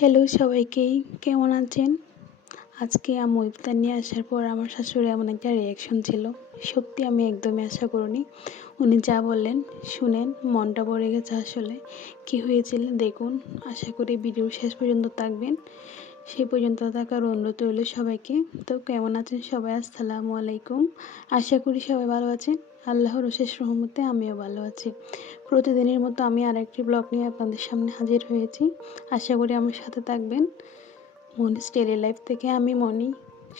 Hello সবাইকে, কেমন আছেন? আজকে আম্মু ইফতার নিয়ে আসার পর আমার শাশুড়ি এমন একটা রিঅ্যাকশন ছিল। সত্যি আমি একদমই আশা করিনি। উনি যা বললেন শুনেন মনটা ভরে গেছে আসলে। কী হয়েছিল দেখুন। আশা করি ভিডিও শেষ পর্যন্ত থাকবেন। সেই পর্যন্ত থাকার অনুরোধ রইল সবাইকে। তো কেমন আছেন সবাই? আসসালামু আলাইকুম। আশা করি সবাই ভালো আছেন। আল্লাহর অশেষ রহমতে আমিও ভালো আছি। প্রতিদিনের মতো আমি আরেকটি ব্লগ নিয়ে আপনাদের সামনে হাজির হয়েছি। আশা করি আমার সাথে থাকবেন। মনিস ডেইলি লাইফ থেকে আমি মনি।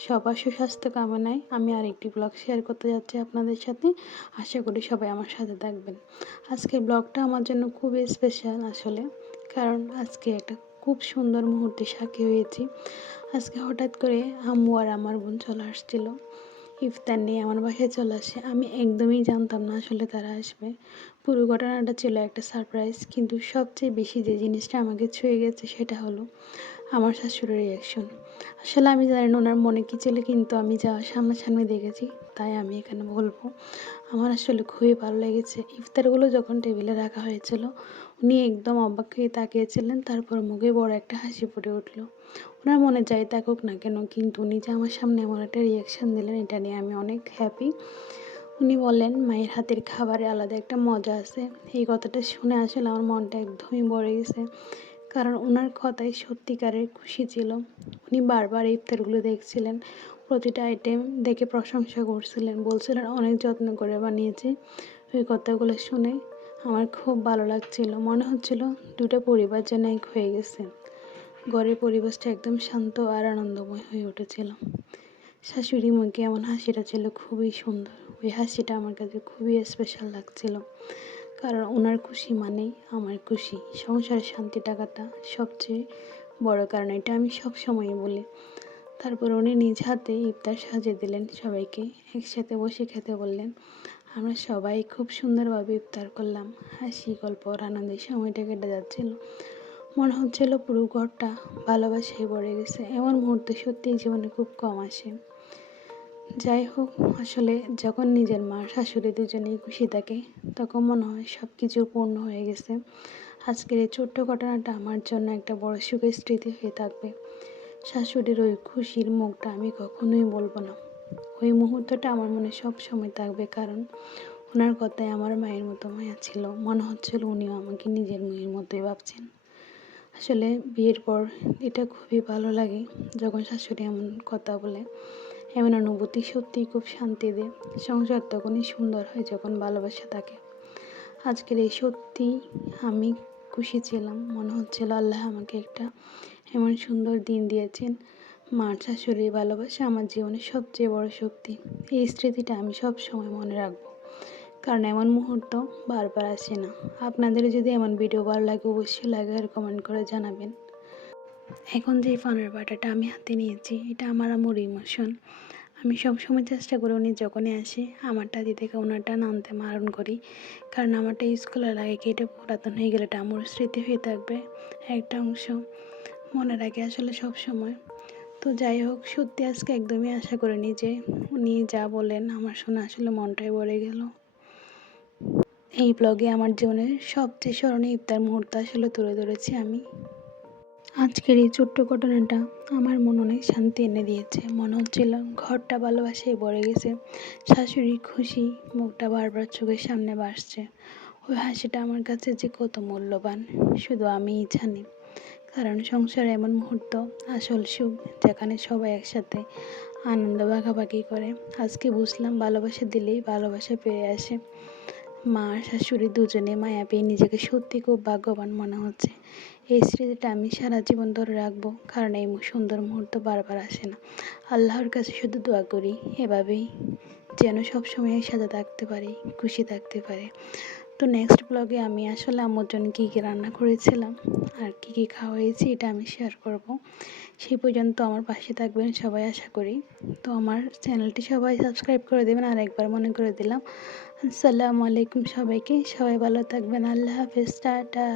সবার সুস্বাস্থ্য কামনায় আমি আরেকটি ব্লগ শেয়ার করতে যাচ্ছি আপনাদের সাথে। আশা করি সবাই আমার সাথে থাকবেন। আজকের ব্লগটা আমার জন্য খুবই স্পেশাল আসলে, কারণ আজকে একটা খুব সুন্দর মুহূর্তে সাক্ষী হয়েছি। আজকে হঠাৎ করে আম্মু আর আমার বোন চলে আসছিল ইফতার নিয়ে, আমার বাসায় চলে আসে। আমি একদমই জানতাম না আসলে তারা আসবে। পুরো ঘটনাটা ছিল একটা সারপ্রাইজ, কিন্তু সবচেয়ে বেশি যে জিনিসটা আমাকে ছুঁয়ে গেছে সেটা হলো আমার শাশুড়ির রিঅ্যাকশন। আসলে আমি জানি না ওনার মনে কী ছিল, কিন্তু আমি যা সামনাসামনি দেখেছি তাই আমি এখানে বলবো। আমার আসলে খুবই ভালো লেগেছে। ইফতারগুলো যখন টেবিলে রাখা হয়েছিল, উনি একদম অবাক হয়ে তাকিয়েছিলেন, তারপর মুখে বড় একটা হাসি ফুটে উঠল। ওনার মনে যাই থাকুক না কেন, কিন্তু উনি যে আমার সামনে এমন একটা রিঅ্যাকশন দিলেন, এটা নিয়ে আমি অনেক হ্যাপি। উনি বললেন মায়ের হাতের খাবারে আলাদা একটা মজা আছে। এই কথাটা শুনে আসলে আমার মনটা একদমই ভরে গেছে, কারণ ওনার কথায় সত্যিকারের খুশি ছিল। উনি বারবার ইফতারগুলো দেখছিলেন, প্রতিটা আইটেম দেখে প্রশংসা করছিলেন, বলছিলেন অনেক যত্ন করে বানিয়েছি। ওই কথাগুলো শুনে আমার খুব ভালো লাগছিল। মনে হচ্ছিল দুটো পরিবার যেন এক হয়ে গেছে। ঘরের পরিবেশটা একদম শান্ত আর আনন্দময় হয়ে উঠেছিল। শাশুড়ি মুখে এমন হাসিটা ছিল খুবই সুন্দর। ওই হাসিটা আমার কাছে খুবই স্পেশাল লাগছিল, কারণ ওনার খুশি মানেই আমার খুশি। সংসারে শান্তি টাকাটা সবচেয়ে বড় কারণ, এটা আমি সবসময়ই বলি। তারপর উনি নিজ হাতে ইফতার সাজিয়ে দিলেন, সবাইকে একসাথে বসে খেতে বললেন। আমরা সবাই খুব সুন্দরভাবে ইফতার করলাম। হাসি গল্প আর আনন্দের সময়টা কেটে যাচ্ছিল। মনে হচ্ছিল পুরো ঘরটা ভালোবাসায় ভরে গেছে। এমন মুহূর্তে সত্যিই জীবনে খুব কম আসে। যাই হোক, আসলে যখন নিজের মা শাশুড়ি দুজনেই খুশি থাকে, তখন মনে হয় সব কিছু পূর্ণ হয়ে গেছে। আজকের এই ছোট্ট ঘটনাটা আমার জন্য একটা বড় সুখের স্মৃতি হয়ে থাকবে। শাশুড়ির ওই খুশির মুখটা আমি কখনোই বলবো না। ওই মুহূর্তটা আমার মনে সব সময় থাকবে, কারণ ওনার কথায় আমার মায়ের মতো মায়া ছিল। মনে হচ্ছিল উনিও আমাকে নিজের মেয়ের মতোই ভাবছেন। আসলে বিয়ের পর এটা খুবই ভালো লাগে যখন শাশুড়ি এমন কথা বলে। এমন অনুভূতি সত্যিই খুব শান্তি দেয়। সংসার তখনই সুন্দর হয় যখন ভালোবাসা থাকে। আজকের এই সত্যি আমি খুশি ছিলাম। মনে হচ্ছিল আল্লাহ আমাকে একটা এমন সুন্দর দিন দিয়েছেন। মার শাশুড়ির ভালোবাসা আমার জীবনের সবচেয়ে বড় শক্তি। এই স্মৃতিটা আমি সব সময় মনে রাখবো, কারণ এমন মুহূর্ত বারবার আসে না। আপনাদের যদি এমন ভিডিও ভালো লাগে অবশ্যই লাইক আর কমেন্ট করে জানাবেন। এখন যে পানের বাটাটা আমি হাতে নিয়েছি, এটা আমার আম্মুর ইমোশন। আমি সবসময় চেষ্টা করি উনি যখনই আসে আমারটা দিতে, ওনারটা নামতে বারণ করি, কারণ আমারটা ইউজ করার আগে কি এটা পুরাতন হয়ে গেলে এটা আমার স্মৃতি হয়ে থাকবে। একটা অংশ মনে রাখি আসলে সব সময়। তো যাই হোক, সত্যি আজকে একদমই আশা করিনি যে উনি যা বললেন আমার শুনে আসলে মনটাই ভরে গেল। এই ব্লগে আমার জীবনের সবচেয়ে স্মরণীয় ইফতার মুহূর্ত আসলে তুলে ধরেছি আমি। আজকের এই ছোট্ট ঘটনাটা আমার মনে অনেক শান্তি এনে দিয়েছে। মনে হচ্ছিল ঘরটা ভালোবাসায় ভরে গেছে। শাশুড়ির খুশি মুখটা বারবার চোখের সামনে ভাসছে। ওই হাসিটা আমার কাছে যে কত মূল্যবান শুধু আমিই জানি। কারণ সংসারে এমন মুহূর্ত আসল সুখ, যেখানে সবাই একসাথে আনন্দ ভাগাভাগি করে। আজকে বুঝলাম ভালোবাসা দিলেই ভালোবাসা পেয়ে আসে। মা আর শাশুড়ি দুজনে মায়া পেয়ে নিজেকে সত্যি খুব ভাগ্যবান মনে হচ্ছে। এই স্মৃতিটা আমি সারা জীবন ধরে রাখবো, কারণ এই সুন্দর মুহূর্ত বারবার আসে না। আল্লাহর কাছে শুধু দোয়া করি এভাবেই যেন সবসময় একসাথে থাকতে পারি, খুশি থাকতে পারি। তো নেক্সট ব্লগে আমি আসলে আম্মুর জন্য কী কী রান্না করেছিলাম আর কী কী খাওয়া হয়েছে এটা আমি শেয়ার করব। সেই পর্যন্ত আমার পাশে থাকবেন সবাই আশা করি। তো আমার চ্যানেলটি সবাই সাবস্ক্রাইব করে দেবেন। আর একবার মনে করে দিলাম। আসসালামু আলাইকুম সবাইকে। সবাই ভালো থাকবেন। আল্লাহ হাফেজ, টাটা।